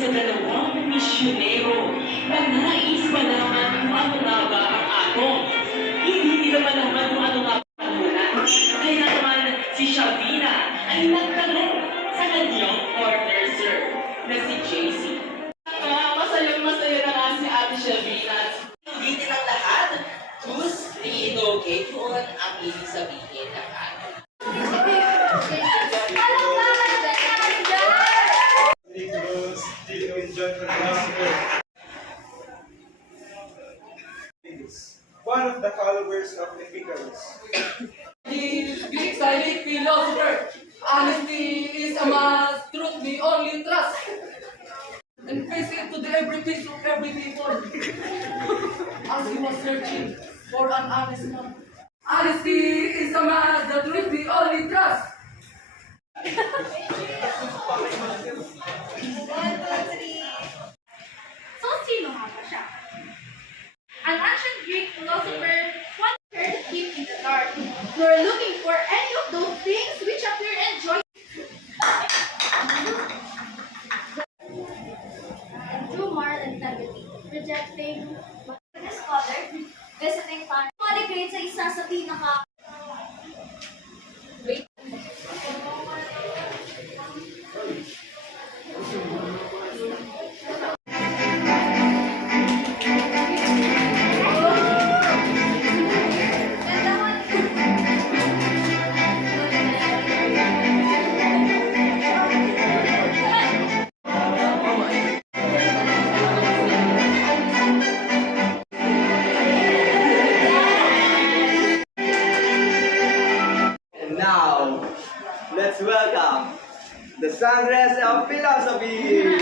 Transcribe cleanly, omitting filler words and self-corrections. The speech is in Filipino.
sa dalawang misyonero na nais malaman kung ano nga ba ang atom. Hindi nila malaman kung ano nga ba ang ulan. Kaya naman si Shavina ay nagtanong sa kanyang partner, sir, na si JC. Masayang-masaya na nga si Ate Shavina. Ulitin ang lahat. Who's Rito Cake? Yun ang ibig sabihin ng atom. One of the followers of Epicurus. The Greek Cynic philosopher, honesty is a must, truth we only trust, and face it to the every piece of every people. As he was searching for an honest man. Honesty is a must, the truth we only trust. So, sino nga ba siya? An ancient Greek philosopher wanted to keep in the dark, nor looking for any of those things which appear and joy. And through moral integrity, rejecting this father, visiting time, maligrade sa isa sa pinaka Now, let's welcome the Sangres of Philosophy!